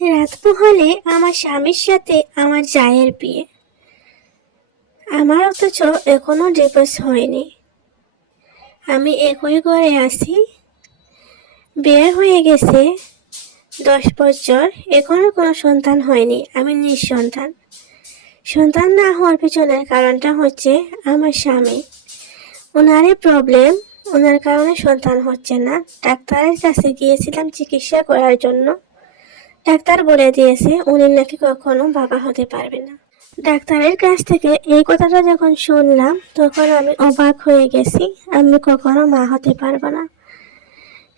রাত পোহালে আমার স্বামীর সাথে আমার জায়ের বিয়ে। আমার অথচ এখনো ডিভোর্স হয়নি। আমি একই ঘরে আছি। বিয়ে হয়ে গেছে 10 বছর, এখনো কোনো সন্তান হয়নি। আমি নিঃসন্তান। সন্তান না হওয়ার পিছনের কারণটা হচ্ছে আমার স্বামী। ওনারই প্রবলেম, ওনার কারণে সন্তান হচ্ছে না। ডাক্তারের কাছে গিয়েছিলাম চিকিৎসা করার জন্য। ডাক্তার বলে দিয়েছে উনি নাকি কখনো বাবা হতে পারবে না। ডাক্তারের কাছ থেকে এই কথাটা যখন শুনলাম তখন আমি অবাক হয়ে গেছি। আমি কখনো মা হতে পারবো না,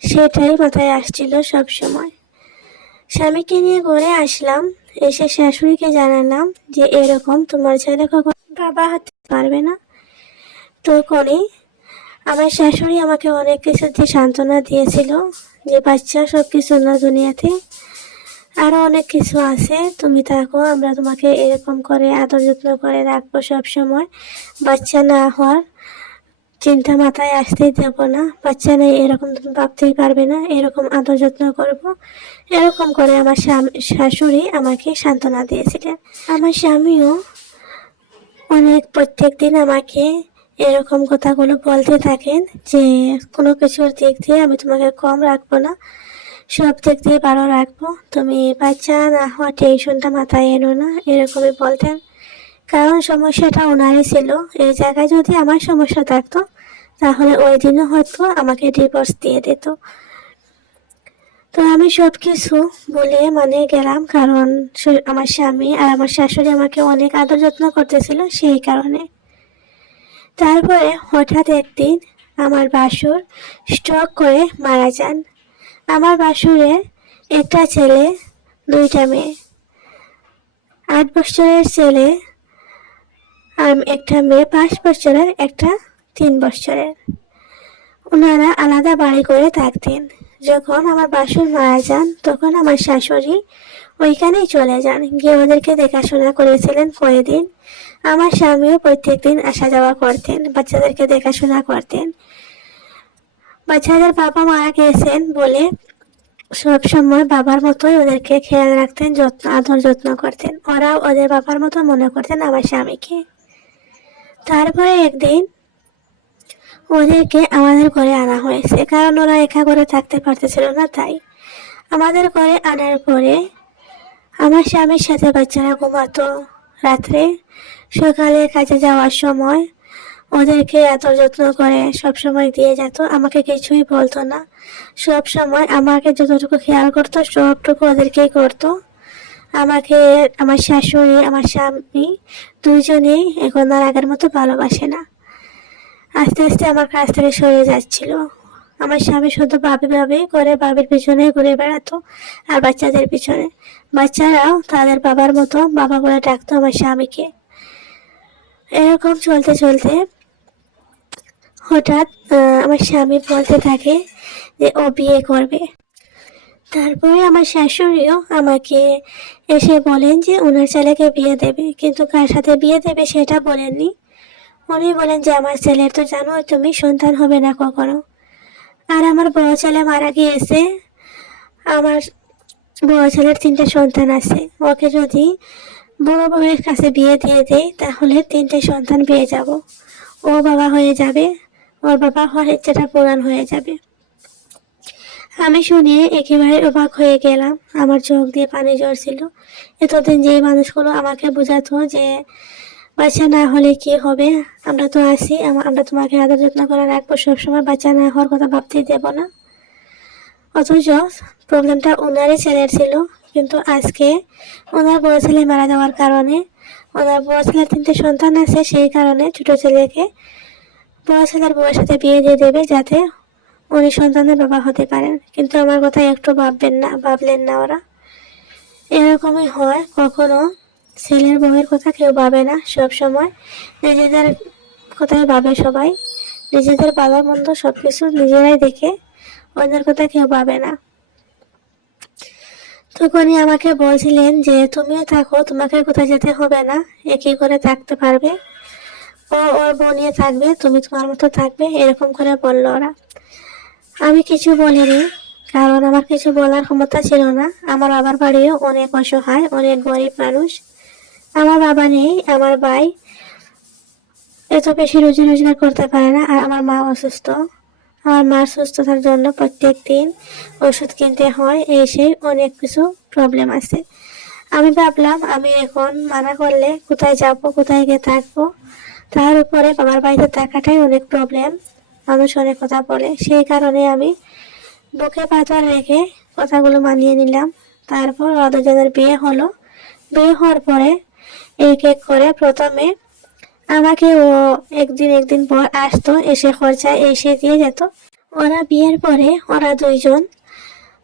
সেটাই মাথায় আসছিল সব সময়। স্বামীকে নিয়ে ঘরে আসলাম, এসে শাশুড়িকে জানালাম যে এরকম তোমার ছেলে কখনো বাবা হতে পারবে না। তখনই আমার শাশুড়ি আমাকে অনেক কিছু দিয়ে সান্ত্বনা দিয়েছিল যে বাচ্চা সব কিছু না দুনিয়াতে, আরো অনেক কিছু আছে, তুমি থাকো, আমরা তোমাকে এরকম করে আদর যত্ন করে রাখবো সব সময়। বাচ্চা না হওয়ার চিন্তা মাথায় আসতেই দেব না, বাচ্চা নেই এরকম তুমি ভাবতেই পারবে না, এরকম আদর যত্ন করবো। এরকম করে আমার শাশুড়ি আমাকে সান্ত্বনা দিয়েছিলেন। আমার স্বামীও প্রত্যেক দিন আমাকে এরকম কথাগুলো বলতে থাকেন যে কোনো কিছুর দিক দিয়ে আমি তোমাকে কম রাখবো না, সব দিক দিয়ে ভালো রাখবো, তুমি বাচ্চা না হওয়া টেনশনটা মাথায় এনো না, এরকমই বলতেন। কারণ সমস্যাটা ওনারই ছিল। এই জায়গায় যদি আমার সমস্যা থাকতো তাহলে ওই দিনও হয়তো আমাকে ডিভোর্স দিয়ে দিত। তো আমি সব কিছু বলে গেলাম, কারণ আমার স্বামী আর আমার শাশুড়ি আমাকে অনেক আদর যত্ন করতেছিল সেই কারণে। তারপরে হঠাৎ একদিন আমার ভাসুর স্ট্রোক করে মারা যান। আমার ভাসুরের একটা ছেলে, 2টা মেয়ে। 8 বছরের ছেলে আর একটা মেয়ে, 5 বছরের, একটা 3 বছরের। ওনারা আলাদা বাড়ি করে থাকতেন। যখন আমার ভাসুর মারা যান তখন আমার শাশুড়ি ওইখানেই চলে যান, গিয়ে ওদেরকে দেখাশোনা করেছিলেন কয়েকদিন। আমার স্বামীও প্রত্যেকদিন আসা যাওয়া করতেন, বাচ্চাদেরকে দেখাশোনা করতেন। বাচ্চাদের বাবা মারা গিয়েছেন বলে সব সময় বাবার মতোই ওদেরকে খেয়াল রাখতেন, আদর যত্ন করতেন। ওরাও ওদের বাবার মতো মনে করতেন আমার স্বামীকে। তারপরে একদিন ওদেরকে আমাদের ঘরে আনা হয়েছে, কারণ ওরা একা করে থাকতে পারতেছিল না। তাই আমাদের ঘরে আনার পরে আমার স্বামীর সাথে বাচ্চারা ঘুমাতো রাত্রে। সকালে কাজে যাওয়ার সময় ওদেরকে এত যত্ন করে সব সময় দিয়ে যেত, আমাকে কিছুই বলতো না। সব সময় আমাকে যতটুকু খেয়াল করতো সবটুকু ওদেরকেই করতো। আমাকে আমার শাশুড়ি আমার স্বামী দুইজনেই এখন আর আগের মতো ভালোবাসে না। আস্তে আস্তে আমার কাছ থেকে সরে যাচ্ছিল। আমার স্বামী শুধু ভাবি ভাবি করে বাবির পিছনে ঘুরে বেড়াতো আর বাচ্চাদের পিছনে। বাচ্চারাও তাদের বাবার মতো বাবা বলে ডাকতো আমার স্বামীকে। এরকম চলতে চলতে হঠাৎ আমার স্বামী বলতে থাকে যে ও বিয়ে করবে। তারপরে আমার শাশুড়িও আমাকে এসে বলেন যে ওনার ছেলেকে বিয়ে দেবে, কিন্তু কার সাথে বিয়ে দেবে সেটা বলেননি। উনি বলেন যে আমার ছেলের তো জানো তুমি সন্তান হবে না কখনো, আর আমার বড় ছেলে মারা গিয়েছে। আমার বড় ছেলের 3টে সন্তান আছে, ওকে যদি বড় বউয়ের কাছে বিয়ে দিয়ে দেয় তাহলে 3টে সন্তান পেয়ে যাব, ও বাবা হয়ে যাবে, ওর বাবা হওয়ার ইচ্ছাটা পূরণ হয়ে যাবে। আমি শুনে একেবারে অবাক হয়ে গেলাম, আমার চোখ দিয়ে পানি ঝরছিল। এতদিন যে মানুষগুলো আমাকে বোঝাতো যে বাচ্চা না হলে কি হবে, আমরা তো আছি, আমরা তোমাকে আদর যত্ন করে রাখবো, সবসময় বাচ্চা না হওয়ার কথা ভাবতেই দেব না। অথচ প্রবলেমটা ওনারই ছেলের ছিল। কিন্তু আজকে ওনার বড় ছেলে মারা যাওয়ার কারণে, ওনার বড় ছেলের 3টে সন্তান আছে, সেই কারণে ছোট ছেলেকে বড় ছেলের বউয়ের সাথে বিয়ে দিয়ে দেবে যাতে উনি সন্তানের বাবা হতে পারেন। কিন্তু আমার কথা একটু ভাবলেন না ওরা। এরকমই হয়, কখনো ছেলের বউয়ের কথা কেউ ভাবে না, সব সময় নিজেদের কথাই ভাবে সবাই। নিজেদের ভালো মন্দ সবকিছু নিজেরাই দেখে, অন্যের কথা কেউ ভাবে না। তখনই আমাকে বলছিলেন যে তুমিও থাকো, তোমাকে কোথায় যেতে হবে না, একই করে থাকতে পারবে, ও ওর বউ নিয়ে থাকবে, তুমি তোমার মতো থাকবে, এরকম করে বললো ওরা। আমি কিছু বলিনি, কারণ আমার কিছু বলার ক্ষমতা ছিল না। আমার বাবার বাড়িও অনেক অসহায়, অনেক গরিব মানুষ। আমার বাবা নেই, আমার ভাই এত বেশি রুজি রোজগার করতে পারে না, আর আমার মা অসুস্থ। আমার মার সুস্থতার জন্য প্রত্যেক দিন ওষুধ কিনতে হয়, এই সেই অনেক কিছু প্রবলেম আছে। আমি ভাবলাম আমি এখন মানা করলে কোথায় যাব, কোথায় গিয়ে থাকবো। তার উপরে বাবার বাড়িতে থাকাটাই অনেক প্রবলেম, মানুষ অনেক কথা বলে। সেই কারণে আমি বুকে পাথর রেখে কথাগুলো মানিয়ে নিলাম। তারপর ওরা দুজনের বিয়ে হলো। বিয়ে হওয়ার পরে এক এক করে প্রথমে আমাকে ও একদিন পর আসতো, এসে খরচা এসে দিয়ে যেত। ওরা বিয়ের পরে ওরা দুইজন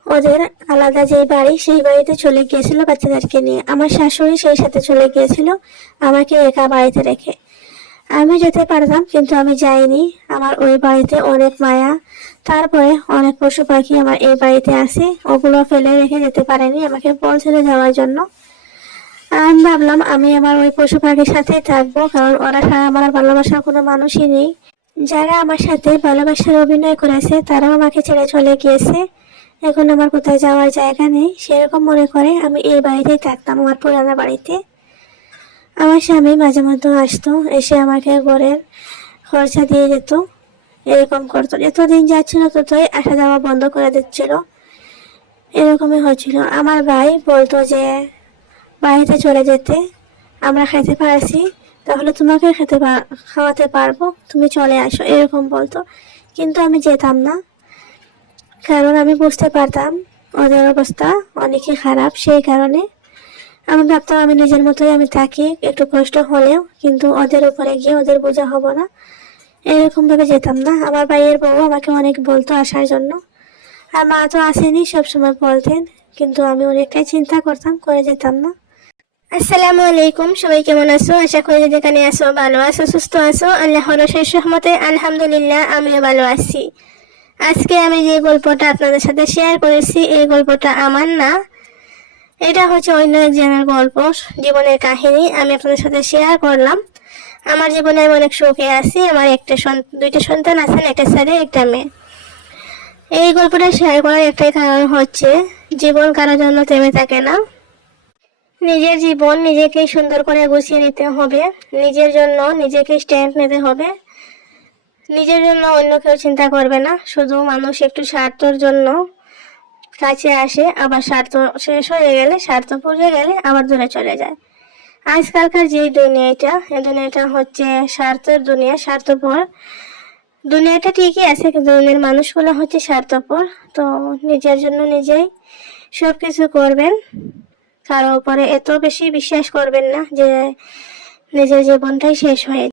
ওদের আলাদা যে বাড়ি, সেই বাড়িতে চলে গিয়েছিল বাচ্চাদেরকে নিয়ে। আমার শাশুড়ি সেই সাথে চলে গিয়েছিল আমাকে একা বাড়িতে রেখে। আমি যেতে পারতাম কিন্তু আমি যাইনি, আমার ওই বাড়িতে অনেক মায়া। তারপরে অনেক পশু পাখি আমার এই বাড়িতে আসে, ওগুলো ফেলে রেখে যেতে পারেনি, আমাকে বলছিল যাওয়ার জন্য। আমি ভাবলাম আমি আমার ওই পশু পাখির সাথেই থাকবো, কারণ ওরা ছাড়া আমার আর ভালোবাসার কোনো মানুষই নেই। যারা আমার সাথে ভালোবাসার অভিনয় করেছে তারাও আমাকে ছেড়ে চলে গিয়েছে, এখন আমার কোথায় যাওয়ার জায়গা নেই। সেরকম মনে করে আমি এই বাড়িতেই থাকতাম, আমার পুরানো বাড়িতে। আমার স্বামী মাঝে মধ্যে আসতো, এসে আমাকে ঘরের খরচা দিয়ে যেত, এরকম করতো। যত দিন যাচ্ছিল ততই আসা যাওয়া বন্ধ করে দিচ্ছিল, এরকমই হচ্ছিল। আমার ভাই বলতো যে বাড়িতে চলে যেতে, আমরা খেতে পারছি, তাহলে তোমাকে খাওয়াতে পারবো, তুমি চলে আসো, এরকম বলতো। কিন্তু আমি যেতাম না, কারণ আমি বুঝতে পারতাম ওদের অবস্থা অনেকই খারাপ। সেই কারণে আমি ভাবতাম আমি নিজের মতোই আমি থাকি, একটু কষ্ট হলেও, কিন্তু ওদের উপরে গিয়ে ওদের বোঝা হব না, এরকম ভাবে যেতাম না। আমার ভাইয়ের বউ আমাকে অনেক বলতো আসার জন্য, আর মা তো আসেনি, সবসময় বলতেন, কিন্তু আমি অনেকটাই চিন্তা করতাম, করে যেতাম না। আসসালামু আলাইকুম, সবাই কেমন আছো? আশা করি যেখানে আছো ভালো আছো, সুস্থ আছো। আল্লাহর অশেষ রহমতে আলহামদুলিল্লাহ আমিও ভালো আছি। আজকে আমি যে গল্পটা আপনাদের সাথে শেয়ার করেছি, এই গল্পটা আমার না, এটা হচ্ছে অন্য একজনের গল্প, জীবনের কাহিনী আমি আপনাদের সাথে শেয়ার করলাম। আমার জীবনে আমি অনেক সুখে আছি, আমার দুইটা সন্তান আছেন, একটা ছেলে একটা মেয়ে। এই গল্পটা শেয়ার করার একটাই কারণ হচ্ছে, জীবন কারোর জন্য থেমে থাকে না। নিজের জীবন নিজেকেই সুন্দর করে গুছিয়ে নিতে হবে, নিজের জন্য নিজেকে স্ট্যান্ড নিতে হবে। নিজের জন্য অন্য কেউ চিন্তা করবে না। শুধু মানুষ একটু স্বার্থের জন্য কাছে আসে, আবার স্বার্থ শেষ হয়ে গেলে, স্বার্থ পুড়ে গেলে আবার দূরে চলে যায়। আজকালকার যে দুনিয়াটা, এই দুনিয়াটা হচ্ছে স্বার্থের দুনিয়া, স্বার্থপর দুনিয়াটা। ঠিকই আছে, কিন্তু দুনিয়ার মানুষগুলো হচ্ছে স্বার্থপর। তো নিজের জন্য নিজেই সবকিছু করবেন, কারো উপরে এত বেশি বিশ্বাস করবেন না যে নিজের জীবনটাই শেষ হয়ে